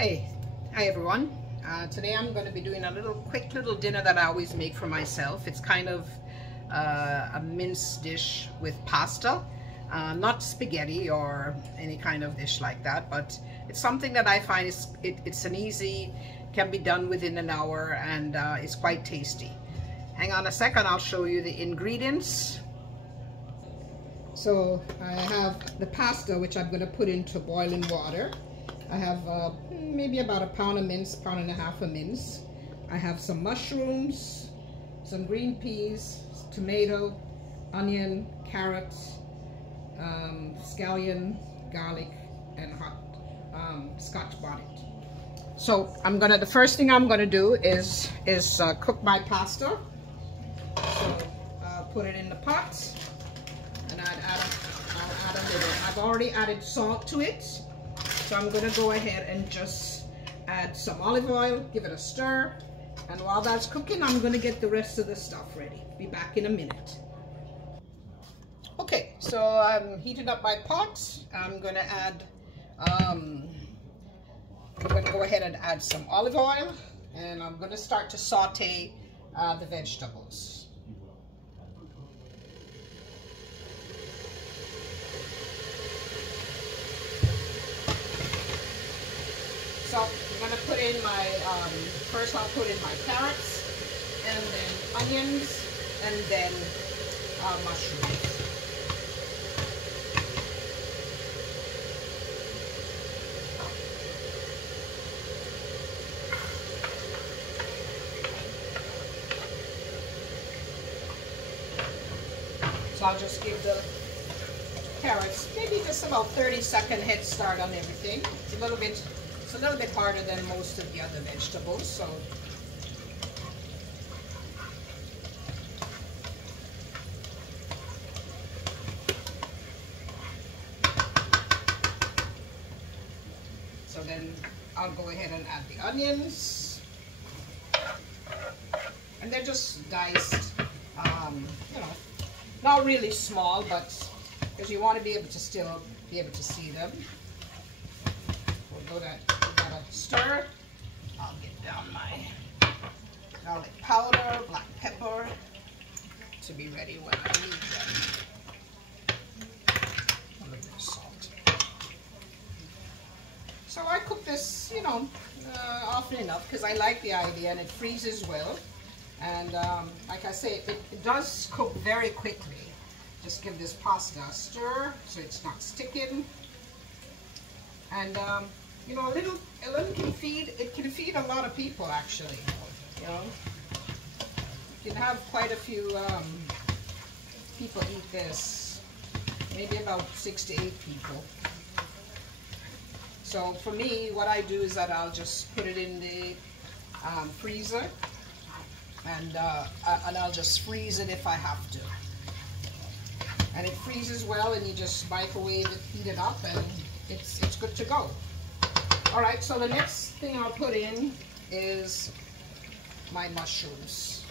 Hey, hi everyone. Today I'm going to be doing a quick little dinner that I always make for myself. It's kind of a minced dish with pasta, not spaghetti or any kind of dish like that, but it's something that I find it's an easy, can be done within an hour, and it's quite tasty. Hang on a second, I'll show you the ingredients. So I have the pasta, which I'm going to put into boiling water. I have maybe about a pound of mince, pound and a half of mince. I have some mushrooms, some green peas, tomato, onion, carrot, scallion, garlic, and hot Scotch bonnet. So the first thing I'm gonna do is cook my pasta. So put it in the pot, and I'll add a little. I've already added salt to it. So I'm going to go ahead and just add some olive oil, give it a stir, and while that's cooking, I'm going to get the rest of the stuff ready. Be back in a minute. Okay, so I'm heating up my pot. I'm going to go ahead and add some olive oil, and I'm going to start to saute the vegetables. So I'm going to put in my, first I'll put in my carrots, and then onions, and then mushrooms. So I'll just give the carrots maybe just about 30-second head start on everything. It's a little bit harder than most of the other vegetables, so then I'll go ahead and add the onions, and they're just diced, you know, not really small, but because you want to be able to still be able to see them. We'll go that. Stir. I'll get down my garlic powder, black pepper to be ready when I need them. A little bit of salt. So I cook this, you know, often enough because I like the idea, and it freezes well. And like I say, it does cook very quickly. Just give this pasta a stir so it's not sticking. And you know, a little can feed a lot of people, actually. You know, you can have quite a few people eat this, maybe about 6 to 8 people. So for me, what I do is that I'll just put it in the freezer, and I'll just freeze it if I have to. And it freezes well, and you just microwave it, heat it up, and it's good to go. All right, so the next thing I'll put in is my mushrooms.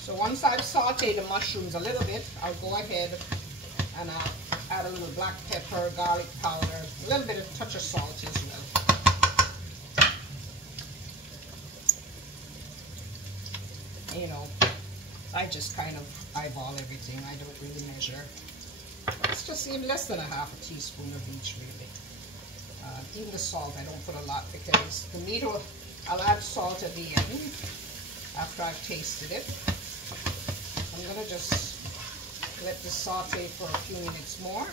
So once I've sauteed the mushrooms a little bit, I'll go ahead and I'll add a little black pepper, garlic powder, a little bit of touch of salt as well. You know, I just kind of eyeball everything. I don't really measure. It's just even less than a half a teaspoon of each, really. Even the salt, I don't put a lot because the meat, I'll add salt at the end after I've tasted it. I'm going to just let this saute for a few minutes more.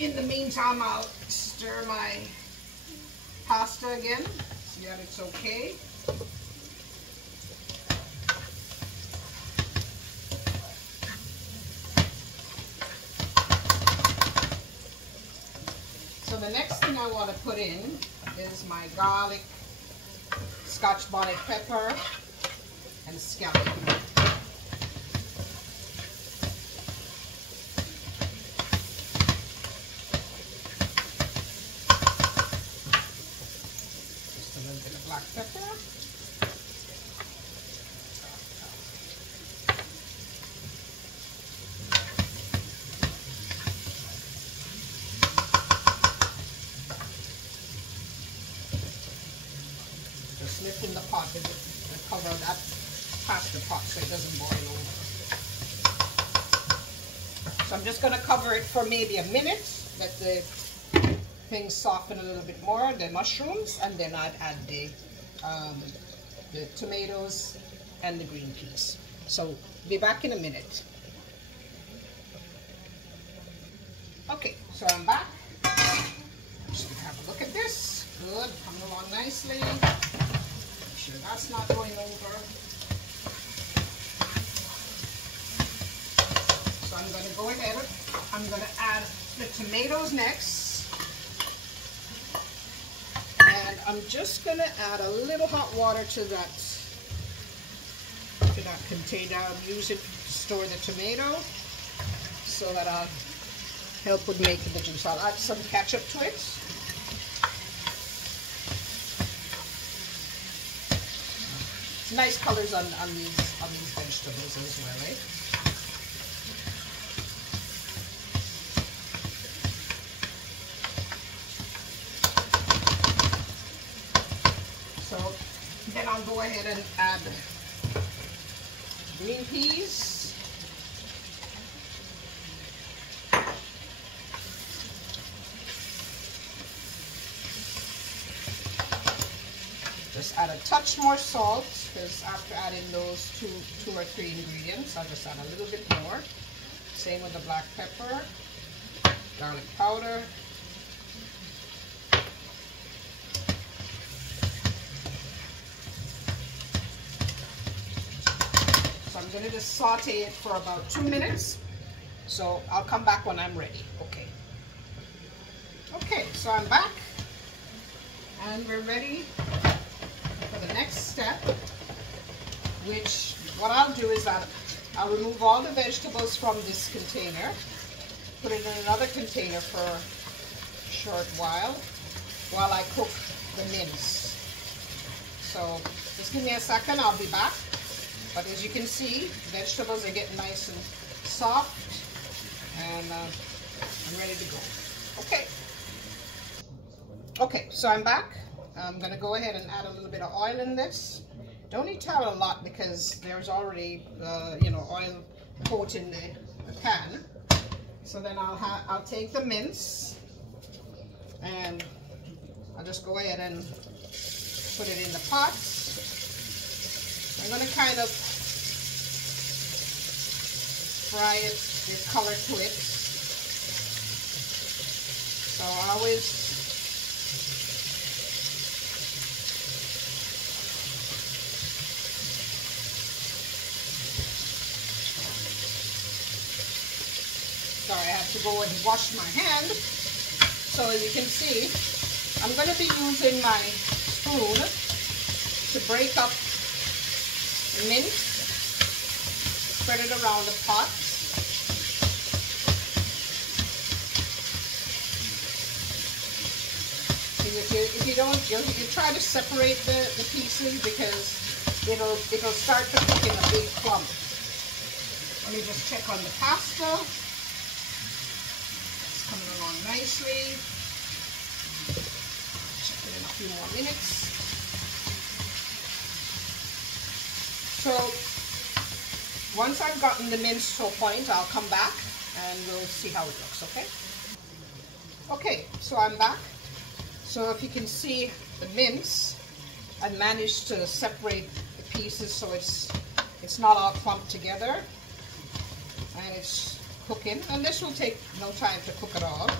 In the meantime, I'll stir my pasta again, see that it's okay. So the next thing I want to put in is my garlic, Scotch bonnet pepper, and scallion. Just a little bit of black pepper. past the pot so it doesn't boil over. So I'm just going to cover it for maybe a minute, let the things soften a little bit more, the mushrooms, and then I'd add the tomatoes and the green peas. So be back in a minute. Okay, so I'm back. Just gonna have a look at this. Good, coming along nicely. Make sure that's not going over. So I'm gonna go ahead, I'm gonna add the tomatoes next. And I'm just gonna add a little hot water to that container. I'll use it to store the tomato so that I'll help with making the juice. I'll add some ketchup to it. It's nice colors on these vegetables as well, eh? So then I'll go ahead and add green peas. Just add a touch more salt, because after adding those two or three ingredients, I'll just add a little bit more. Same with the black pepper, garlic powder. So I'm going to just saute it for about 2 minutes. So I'll come back when I'm ready. Okay. Okay, so I'm back. And we're ready for the next step, which what I'll do is that I'll remove all the vegetables from this container, put it in another container for a short while I cook the mince. So just give me a second, I'll be back. But as you can see, vegetables are getting nice and soft, and I'm ready to go. Okay. Okay, so I'm back. I'm going to go ahead and add a little bit of oil in this. Don't need to add a lot because there's already, oil coat in the pan. So then I'll take the mince and I'll just go ahead and put it in the pot. I'm going to kind of fry it, give color to it. So I always sorry, I have to go and wash my hand. So as you can see, I'm going to be using my spoon to break up the mince, spread it around the pot. If you don't, you try to separate the pieces because it'll start to cook in a big clump. Let me just check on the pasta. Coming along nicely. Check it in a few more minutes. So once I've gotten the mince to a point, I'll come back and we'll see how it looks, okay? Okay, so I'm back. So if you can see the mince, I managed to separate the pieces so it's not all clumped together, and it's cooking, and this will take no time to cook at all.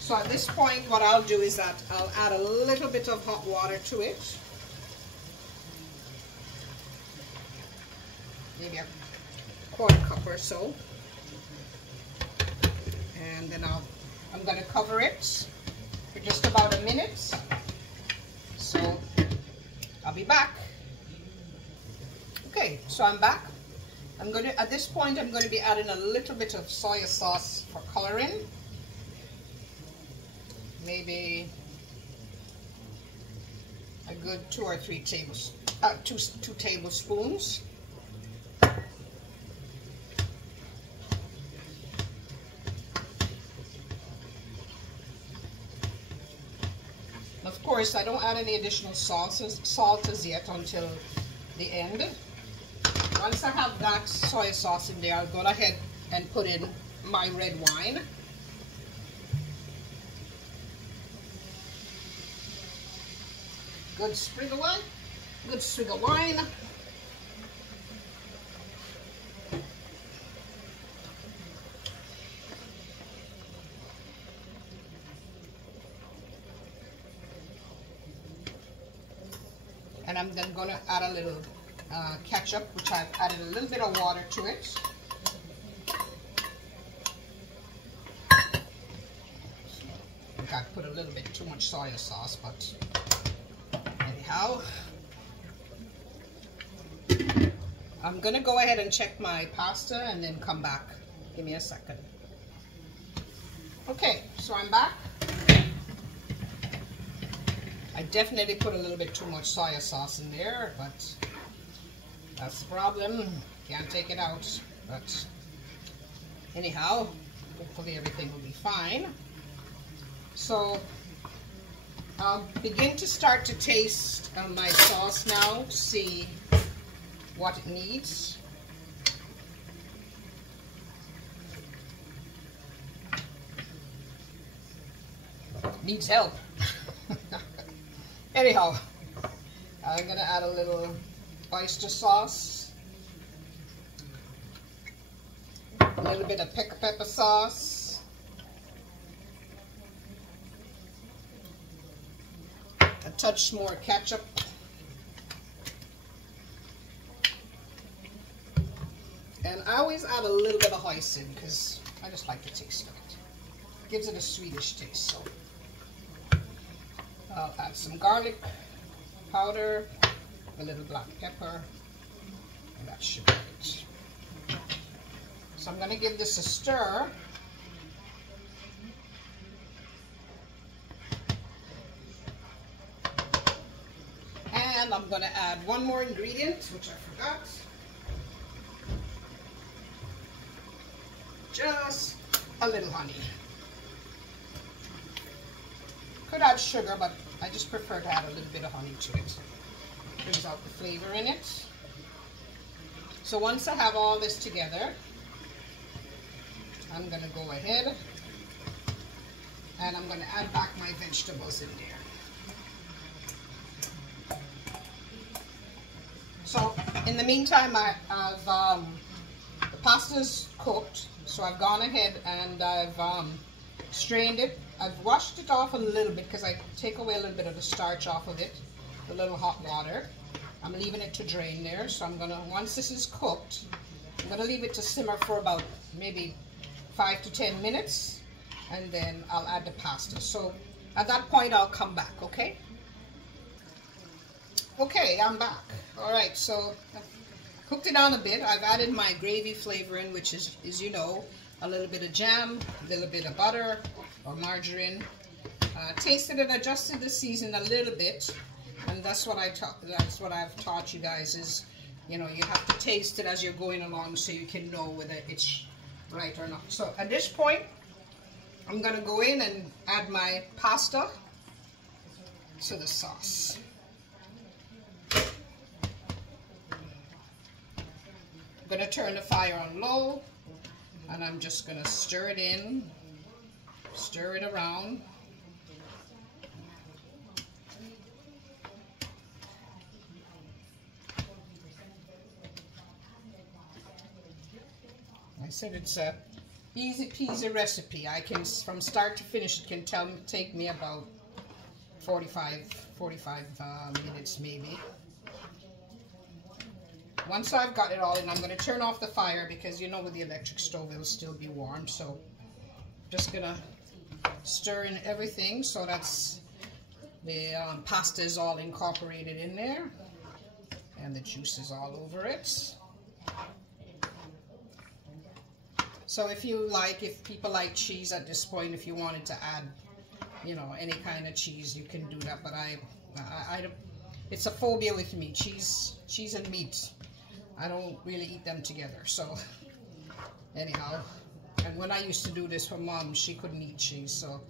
So at this point, what I'll do is that I'll add a little bit of hot water to it, maybe a quarter cup or so, and then I'm going to cover it for just about a minute. So I'll be back. Okay, so I'm back. At this point, I'm going to be adding a little bit of soy sauce for coloring. Maybe a good 2 or 3 tablespoons. Of course, I don't add any additional salt as yet until the end. once I have that soy sauce in there, I'll go ahead and put in my red wine. Good sprig of wine. Good swig of wine. And I'm then going to add a little ketchup, which I've added a little bit of water to it. I think I put a little bit too much soy sauce, but anyhow. I'm going to go ahead and check my pasta and then come back. Give me a second. Okay, so I'm back. I definitely put a little bit too much soy sauce in there, but that's the problem. Can't take it out. But anyhow, hopefully everything will be fine. So I'll begin to start to taste my sauce now, see what it needs. Needs help. Anyhow, I'm gonna add a little oyster sauce, a little bit of pepper sauce, a touch more ketchup, and I always add a little bit of hoisin because I just like the taste of it. Gives it a sweetish taste. So I'll add some garlic powder, a little black pepper, and that should be it. So I'm going to give this a stir. And I'm going to add one more ingredient, which I forgot. Just a little honey. Could add sugar, but I just prefer to add a little bit of honey to it. Brings out the flavor in it. So once I have all this together, I'm going to go ahead and I'm going to add back my vegetables in there. So in the meantime, I've the pasta's cooked, so I've gone ahead and I've strained it. I've washed it off a little bit because I take away a little bit of the starch off of it, a little hot water. I'm leaving it to drain there, so I'm gonna, once this is cooked, I'm gonna leave it to simmer for about maybe 5 to 10 minutes, and then I'll add the pasta. So at that point, I'll come back, okay? Okay, I'm back. All right, so I've cooked it down a bit. I've added my gravy flavoring, which is you know, a little bit of jam, a little bit of butter or margarine. Tasted and adjusted the season a little bit, and that's what I've taught you guys is, you know, you have to taste it as you're going along so you can know whether it's right or not. So at this point, I'm gonna go in and add my pasta to the sauce. I'm gonna turn the fire on low, and I'm just gonna stir it in, stir it around. I said it's a easy peasy recipe. I can, from start to finish, it can take me about 45 minutes maybe. Once I've got it all in, I'm going to turn off the fire because, you know, with the electric stove it'll still be warm. So just going to stir in everything so that's the pasta is all incorporated in there and the juice is all over it. So if people like cheese at this point, if you wanted to add, you know, any kind of cheese, you can do that. But I don't, it's a phobia with me, cheese and meat. I don't really eat them together. So anyhow, and when I used to do this for Mom, she couldn't eat cheese. So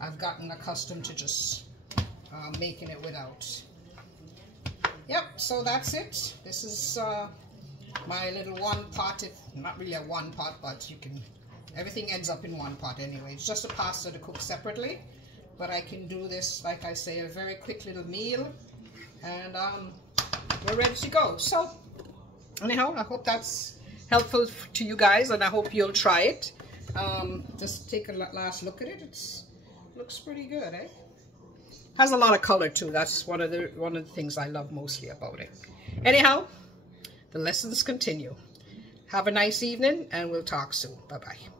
I've gotten accustomed to just making it without. Yep, so that's it. This is my little one pot. Not really a one pot, but you can, everything ends up in one pot anyway. It's just a pasta to cook separately, but I can do this, like I say, a very quick little meal, and we're ready to go. So anyhow, I hope that's helpful to you guys, and I hope you'll try it. Just take a last look at it. Looks pretty good, eh? Has a lot of color too. That's one of the things I love mostly about it. Anyhow, the lessons continue. Have a nice evening, and we'll talk soon. Bye-bye.